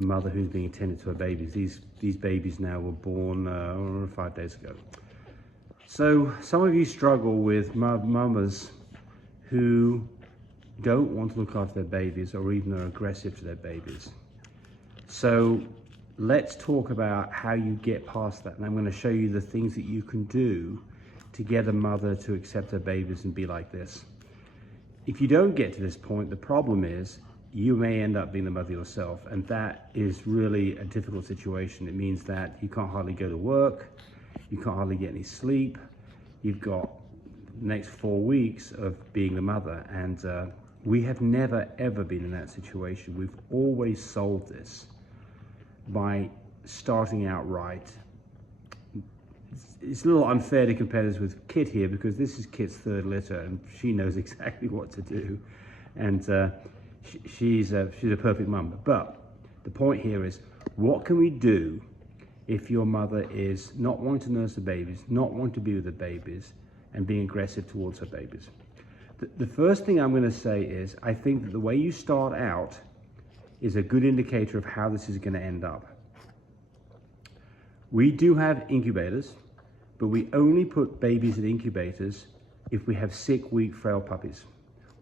a mother who's being attended to her babies. These babies now were born 5 days ago. So some of you struggle with mamas who don't want to look after their babies or even are aggressive to their babies. So let's talk about how you get past that. And I'm going to show you the things that you can do to get a mother to accept her babies and be like this. If you don't get to this point, the problem is you may end up being the mother yourself, and that is really a difficult situation. It means that you can't hardly go to work, you can't hardly get any sleep, you've got the next 4 weeks of being the mother, and we have never ever been in that situation. We've always solved this by starting out right. It's a little unfair to compare this with Kit here, because this is Kit's 3rd litter and she knows exactly what to do, and she's a perfect mum. But the point here is, what can we do if your mother is not wanting to nurse the babies, not wanting to be with the babies, and being aggressive towards her babies? The first thing I'm going to say is, I think that the way you start out is a good indicator of how this is going to end up. We do have incubators, but we only put babies in incubators if we have sick, weak, frail puppies,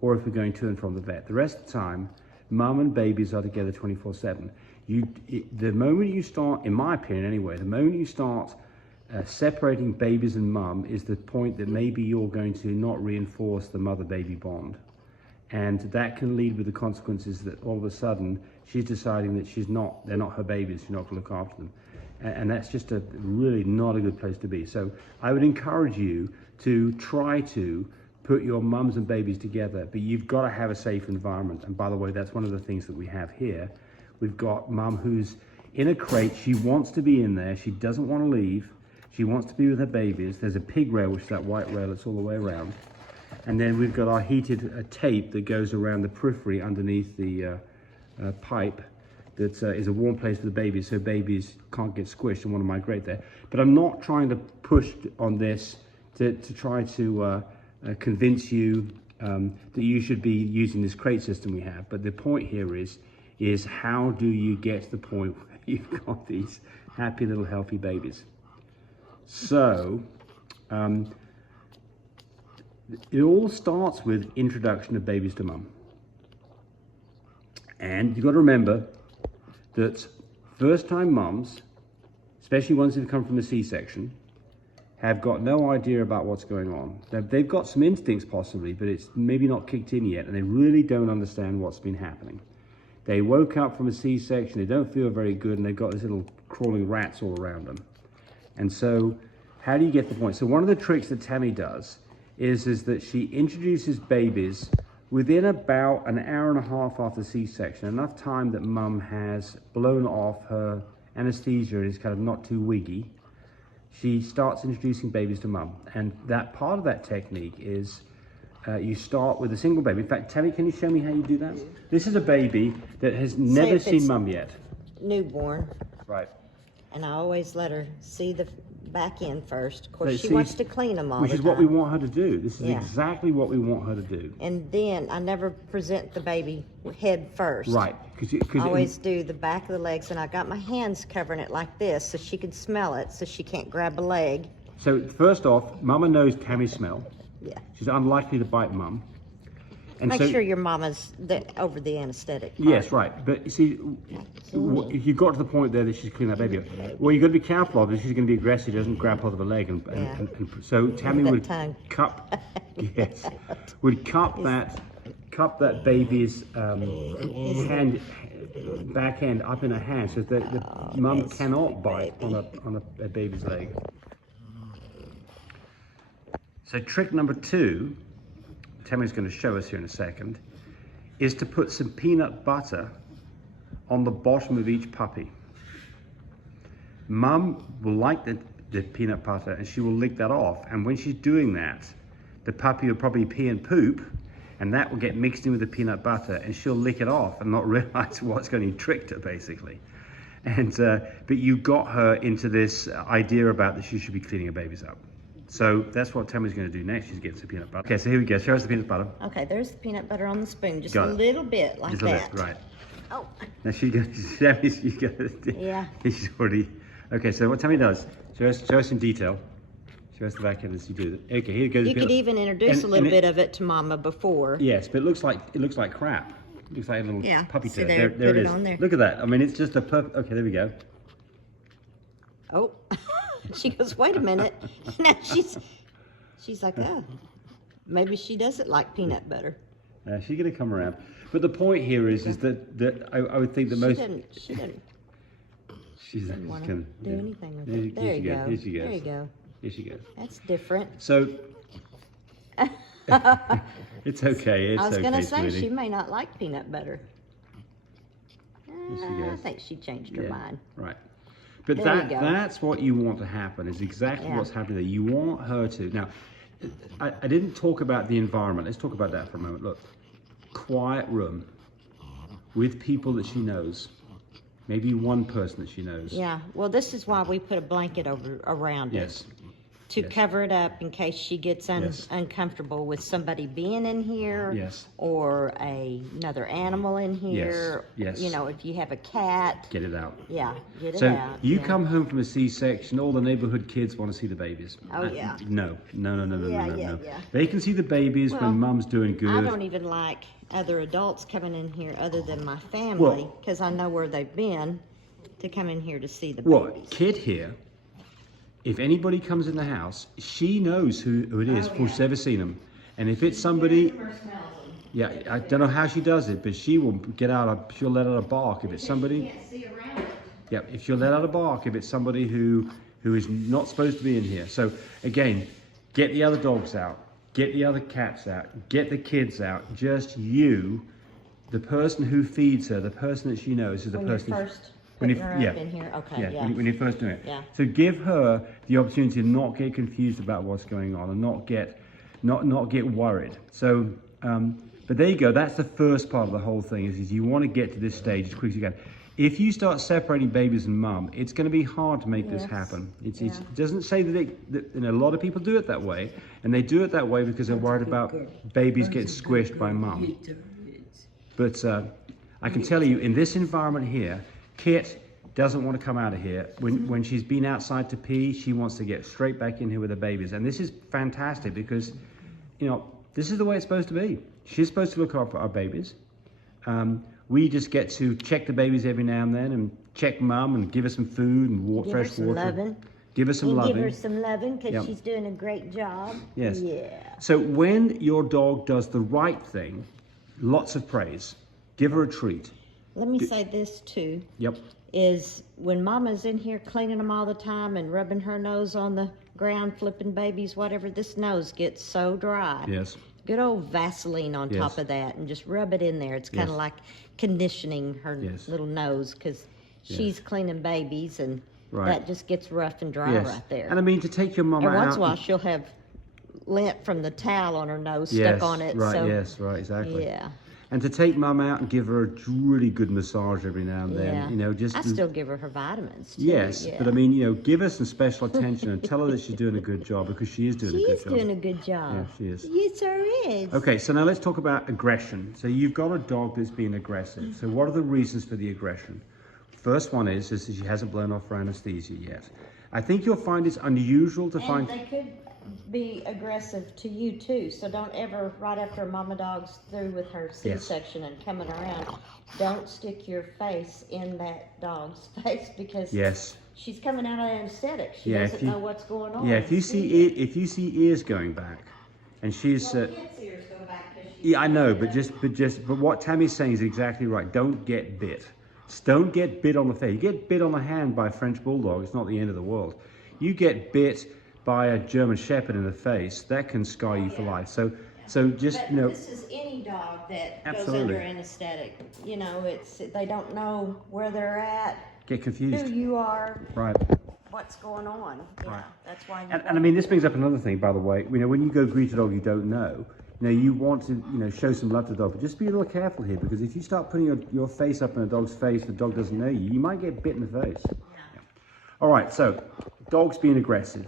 or if we're going to and from the vet. The rest of the time, mum and babies are together 24/7. The moment you start, in my opinion anyway, the moment you start separating babies and mum is the point that maybe you're going to not reinforce the mother-baby bond. And that can lead with the consequences that all of a sudden she's deciding that they're not her babies, she's not going to look after them. And that's just a really not a good place to be. So I would encourage you to try to put your mums and babies together, but you've got to have a safe environment. And by the way, that's one of the things that we have here. We've got mum who's in a crate. She wants to be in there. She doesn't want to leave. She wants to be with her babies. There's a pig rail, which is that white rail that's all the way around. And then we've got our heated tape that goes around the periphery underneath the pipe. That is a warm place for the babies, so babies can't get squished and want to migrate there. But I'm not trying to push on this to try to convince you that you should be using this crate system we have. But the point here is how do you get to the point where you've got these happy little healthy babies? So it all starts with introduction of babies to mum. And you've got to remember that first-time mums, especially ones who've come from a C-section, have got no idea about what's going on. They've got some instincts possibly, but it's maybe not kicked in yet, and they really don't understand what's been happening. They woke up from a C-section, they don't feel very good, and they've got these little crawling rats all around them. And so, how do you get the point? So one of the tricks that Tammy does is that she introduces babies within about an hour and a half after C-section, enough time that mum has blown off her anesthesia and is kind of not too wiggy. She starts introducing babies to mum, and that part of that technique is you start with a single baby. In fact, Tammy, can you show me how you do that? This is a baby that has never seen mum yet. Newborn. Right. And I always let her see the back end first. Of course, she wants to clean them all the time. Which is what we want her to do. This is exactly what we want her to do. And then I never present the baby head first. Right. I always do the back of the legs, and I got my hands covering it like this so she can smell it, so she can't grab a leg. So first off, Mama knows Tammy's smell. Yeah. She's unlikely to bite Mum. And Make sure your mama's over the anesthetic part. Yes, right. But you see, if you got to the point there that she's cleaning that baby up, well, you've got to be careful of it. She's going to be aggressive. She doesn't grab hold of her leg. And so Tammy would cup, would cup that baby's back end up in her hand so that the mum cannot bite on a baby's leg. So trick number 2, Tammy's going to show us here in a second, is to put some peanut butter on the bottom of each puppy. Mum will like the peanut butter and she will lick that off, and when she's doing that, the puppy will probably pee and poop, and that will get mixed in with the peanut butter, and she'll lick it off and not realize what's going to tricked her basically. And but you got her into this idea about that she should be cleaning her babies up. So that's what Tammy's going to do next. She's getting some peanut butter. Okay, so here we go. Show us the peanut butter. Okay, there's the peanut butter on the spoon. Just a little bit like that. Right. Oh. Now she goes, she goes, Yeah. She's already, okay, so what Tammy does, show us in detail. Show us the back end as you do it. Okay, here goes. You could even introduce a little bit of it to Mama before. Yes, but it looks like crap. It looks like a little puppy see turd. there, There it is. on there. Look at that. I mean, it's just a okay, there we go. Oh, she goes, wait a minute. Now she's like, oh, maybe she doesn't like peanut butter. She's going to come around. But the point here is that I would think the most... She didn't want to gonna, do anything with it. There you go. Here she goes. There you go. Here she goes. That's different. So... it's okay. It's I was okay, going to say, sweetie. she may not like peanut butter. She I goes. think she changed her mind. Right. But There you go. that's what you want to happen, is exactly what's happening there. You want her to... Now, I didn't talk about the environment. Let's talk about that for a moment. Look, quiet room with people that she knows. Maybe one person that she knows. Yeah, well, this is why we put a blanket around Yes. it. To cover it up in case she gets uncomfortable with somebody being in here. Yes. Or another animal in here. Yes. You know, if you have a cat. Get it out. Yeah, get it So out. you come home from a C-section, all the neighborhood kids want to see the babies. Oh, yeah. No. Yeah. They can see the babies Well, when mum's doing good. I don't even like other adults coming in here other than my family, because I know where they've been, to come in here to see the babies. Kid here, if anybody comes in the house, she knows who it is before she's ever seen them. And if it's somebody... Yeah, I don't know how she does it, but she will she'll let out a bark if it's somebody... Yeah, if she'll let out a bark if it's somebody who is not supposed to be in here. So again, get the other dogs out, get the other cats out, get the kids out. Just you, the person who feeds her, the person that she knows is the person. When you first put her up in here, okay, yeah. When you first do it. Yeah. So give her the opportunity to not get confused about what's going on and not get worried. So, but there you go. That's the first part of the whole thing. Is you want to get to this stage as quick as you can. If you start separating babies and mum, it's going to be hard to make this happen. It doesn't say that a lot of people do it that way, and they do it that way because they're worried about babies getting squished by mum. But I can tell you, in this environment here, Kit doesn't want to come out of here. When she's been outside to pee, she wants to get straight back in here with the babies. And this is fantastic because, you know, this is the way it's supposed to be. She's supposed to look after our babies. We just get to check the babies every now and then and check mum and give her some food and fresh water. Loving. Give her some loving. Give her some loving because she's doing a great job. Yes. Yeah. So when your dog does the right thing, lots of praise. Give her a treat. Let me say this too. Yep. Is when Mama's in here cleaning them all the time and rubbing her nose on the ground, flipping babies, whatever, this nose gets so dry. Yes. Good old Vaseline on top of that and just rub it in there. It's kind of like conditioning her little nose because she's cleaning babies and that just gets rough and dry right there. And I mean, to take your mama out. Every once in a while she'll have lint from the towel on her nose stuck on it. Right, so, exactly. Yeah. And to take mum out and give her a really good massage every now and then, you know, just... I still give her her vitamins, too. Yes, but I mean, you know, give her some special attention and tell her that she's doing a good job because she is doing a good job. She's doing a good job. Yeah, she is. Yes, sir is. Okay, so now let's talk about aggression. So you've got a dog that's being aggressive. So what are the reasons for the aggression? First one is that she hasn't blown off her anesthesia yet. I think you'll find it's unusual to find... They could be aggressive to you too, so don't ever, right after Mama Dog's through with her C-section and coming around, don't stick your face in that dog's face because she's coming out of anesthetic. She doesn't know what's going on. Yeah, if you see ears going back, and she's Kit's ears go back. I know, but what Tammy's saying is exactly right. Don't get bit. Just don't get bit on the face. You get bit on the hand by a French bulldog, it's not the end of the world. You get bit by a German Shepherd in the face, that can scar you for life. So just, you know... This is any dog that goes under anesthetic. You know, they don't know where they're at. Get confused. Who you are. Right. What's going on. Right. That's why. And I mean, this brings up another thing, by the way. You know, when you go greet a dog you don't know, you know, you want to, you know, show some love to the dog, but just be a little careful here because if you start putting your face up in a dog's face, the dog doesn't know you, you might get bit in the face. Yeah. All right, so dogs being aggressive.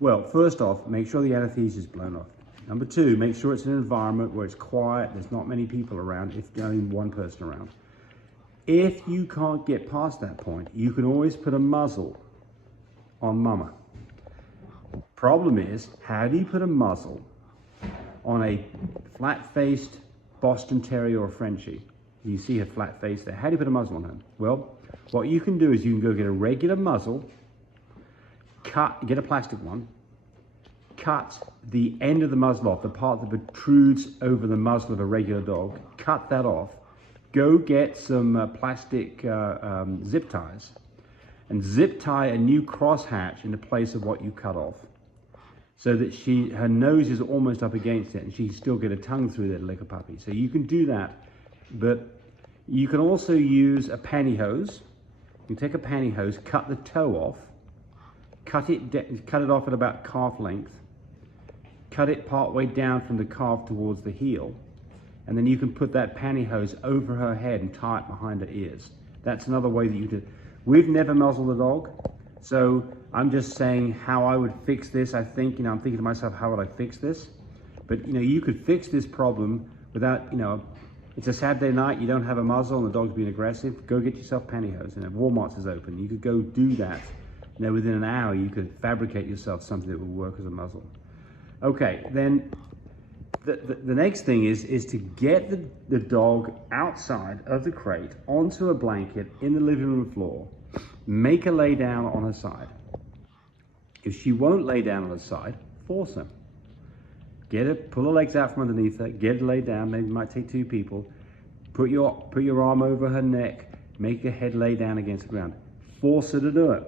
Well, first off, make sure the anesthesia is blown off. Number two, make sure it's an environment where it's quiet, there's not many people around, if only one person around. If you can't get past that point, you can always put a muzzle on mama. Problem is, how do you put a muzzle on a flat-faced Boston Terrier or Frenchie? You see her flat face there. How do you put a muzzle on her? Well, what you can do is you can go get a regular muzzle, get a plastic one, cut the end of the muzzle off, the part that protrudes over the muzzle of a regular dog, cut that off, go get some plastic zip ties, and zip tie a new crosshatch in the place of what you cut off, so that her nose is almost up against it and she can still get a tongue through there to lick a puppy. So you can do that, but you can also use a pantyhose. You take a pantyhose, cut the toe off, cut it off at about calf length, cut it part way down from the calf towards the heel, and then you can put that pantyhose over her head and tie it behind her ears. That's another way that you do. We've never muzzled a dog, so I'm just saying how I would fix this. I think, I'm thinking to myself, how would I fix this? But, you could fix this problem without, it's a Saturday night, you don't have a muzzle and the dog's being aggressive, go get yourself pantyhose. And if Walmart's is open, you could go do that. Within an hour, you could fabricate yourself something that would work as a muzzle. Okay, then the next thing is to get the dog outside of the crate onto a blanket in the living room floor, make her lay down on her side. If she won't lay down on her side, force her. Pull her legs out from underneath her, get her laid down, maybe it might take two people, put your arm over her neck, make her head lay down against the ground. Force her to do it.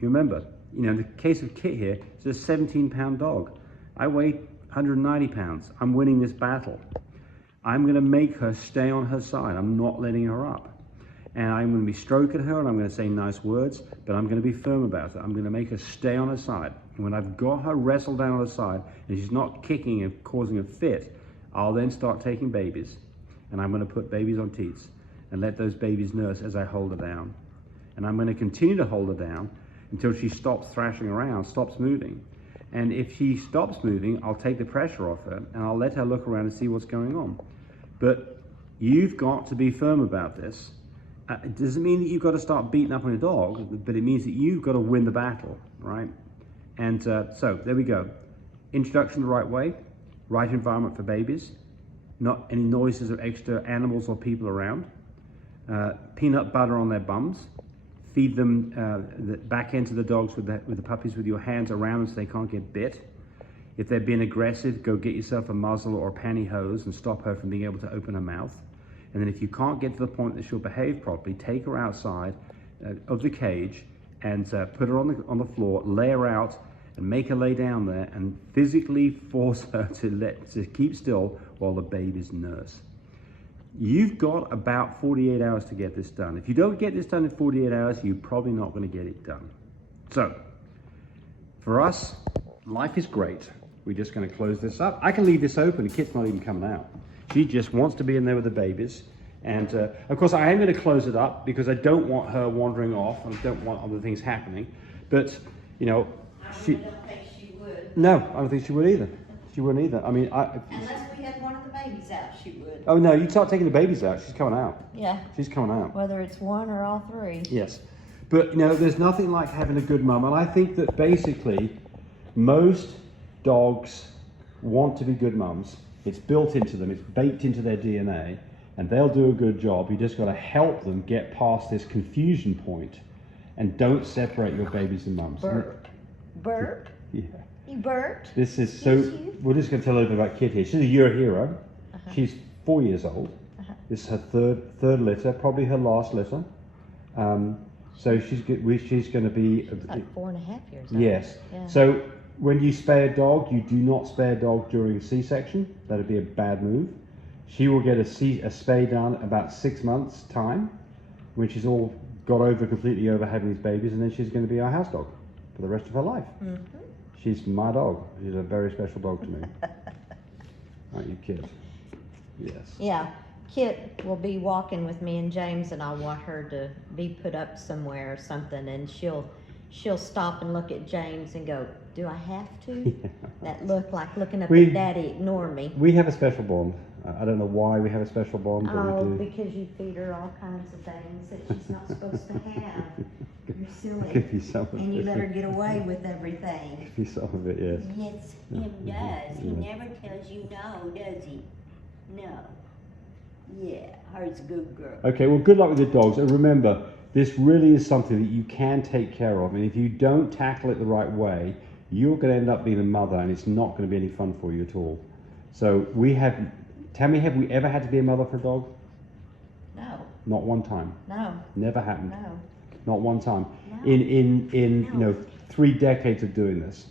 You remember, in the case of Kit here, it's a 17-pound dog. I weigh 190 pounds. I'm winning this battle. I'm going to make her stay on her side. I'm not letting her up. And I'm going to be stroking her and I'm going to say nice words, but I'm going to be firm about it. I'm going to make her stay on her side. And when I've got her wrestled down on her side and she's not kicking and causing a fit, I'll then start taking babies. And I'm going to put babies on teats and let those babies nurse as I hold her down. And I'm going to continue to hold her down until she stops thrashing around, stops moving. And if she stops moving, I'll take the pressure off her and I'll let her look around and see what's going on. But you've got to be firm about this. It doesn't mean that you've got to start beating up on your dog, but it means that you've got to win the battle, right? And so there we go. Introduction the right way, right environment for babies, not any noises of extra animals or people around, peanut butter on their bums, feed them the back end to the dogs with the puppies with your hands around them so they can't get bit. If they're being aggressive, go get yourself a muzzle or a pantyhose and stop her from being able to open her mouth. And then if you can't get to the point that she'll behave properly, take her outside of the cage and put her on the floor, lay her out and make her lay down there and physically force her to keep still while the babies nurse. You've got about 48 hours to get this done. If you don't get this done in 48 hours, you're probably not going to get it done. So, for us, life is great. We're just going to close this up. I can leave this open. The kit's not even coming out. She just wants to be in there with the babies. And of course, I am going to close it up because I don't want her wandering off and I don't want other things happening. But, I don't think she would. No, I don't think she would either. She wouldn't either. I mean, unless we had one of the babies out, she would. Oh no, you start taking the babies out, she's coming out. Yeah. She's coming out. Whether it's one or all three. Yes. But, there's nothing like having a good mum. And I think that basically most dogs want to be good mums. It's built into them, it's baked into their DNA, and they'll do a good job. You just got to help them get past this confusion point and don't separate your babies and mums. Burp. Burp? Yeah. You burped? This is so, we're just going to tell a little bit about Kit here. She's a year hero. She's 4 years old. This is her third litter, probably her last litter. So she's going to be... Like 4.5 years old. Yes. Yeah. So when you spay a dog, you do not spay a dog during C-section. That'd be a bad move. She will get a spay done about 6 months' time, when she's all got completely over having these babies, and then she's going to be our house dog for the rest of her life. Mm-hmm. She's my dog. She's a very special dog to me. Aren't you, Kit? Yes. Yeah. Kit will be walking with me and James, and I want her to be put up somewhere or something, and she'll stop and look at James and go, "Do I have to?" Yeah. That look like looking up at Daddy, ignore me. We have a special bond. I don't know why we have a special bond, but Oh, we do. because you feed her all kinds of things that she's not supposed to have. You're silly. Could be some of And you it. let her get away with everything. Could be some of it, yes. Yes, him does. He never tells you no, does he? No. Yeah, her's a good girl. Okay, well, good luck with your dogs. And remember, this really is something that you can take care of. And if you don't tackle it the right way, you're going to end up being a mother, and it's not going to be any fun for you at all. So Tammy, have we ever had to be a mother for a dog? No, Not one time. no, Never happened. no. Not one time. No. In No. you know, 3 decades of doing this.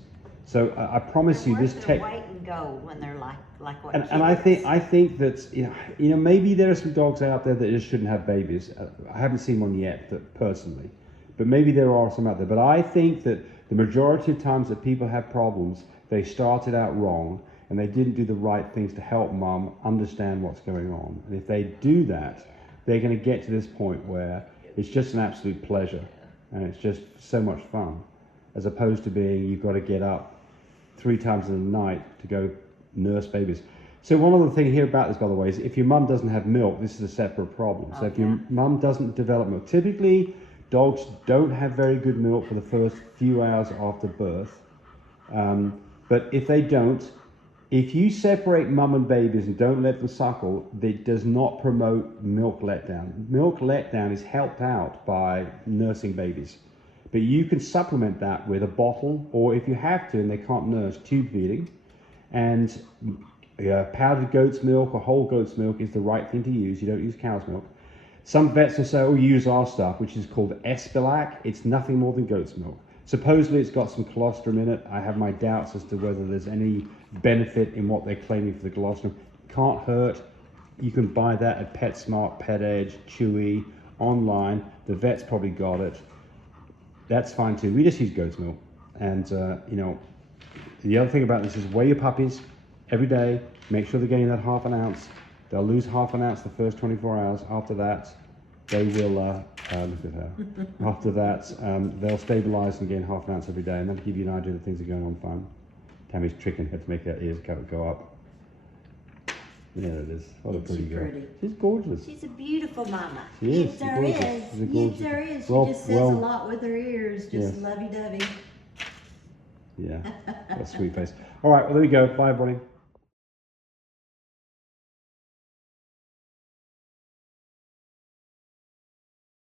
So I promise you, this They're tech. wait and go when they're like what And I think that you know maybe there are some dogs out there that just shouldn't have babies. I haven't seen one yet personally, but maybe there are some out there. But I think that the majority of times that people have problems, they started out wrong and they didn't do the right things to help mum understand what's going on. And if they do that, they're going to get to this point where it's just an absolute pleasure and it's just so much fun, as opposed to being you've got to get up 3 times in the night to go nurse babies. So one other thing here about this, by the way, is if your mum doesn't have milk, this is a separate problem. So if your mum doesn't develop milk, typically dogs don't have very good milk for the first few hours after birth. But if they don't, if you separate mum and babies and don't let them suckle, it does not promote milk letdown. Milk letdown is helped out by nursing babies. But you can supplement that with a bottle, or if you have to and they can't nurse, tube feeding. And powdered goat's milk or whole goat's milk is the right thing to use. You don't use cow's milk. Some vets will say, oh, use our stuff, which is called Espilac. It's nothing more than goat's milk. Supposedly it's got some colostrum in it. I have my doubts as to whether there's any benefit in what they're claiming for the colostrum. Can't hurt. You can buy that at PetSmart, Pet Edge, Chewy, online. The vet's probably got it. That's fine too. We just use goat's milk. And, you know, the other thing about this is weigh your puppies every day. Make sure they're getting that ½ ounce. They'll lose ½ ounce the first 24 hours. After that, they will, look at her. After that, they'll stabilize and gain ½ ounce every day. And that'll give you an idea that things are going on fine. Tammy's tricking her to make her ears go up. Yeah, it is. What a pretty girl. She's gorgeous. She's a beautiful mama. She is. Yes, there She's gorgeous. is. She's a Yes, gorgeous- there is. She Well- just says well- a lot with her ears, just Yes. lovey-dovey. Yeah, what a sweet face. All right, well, there we go. Bye, everybody.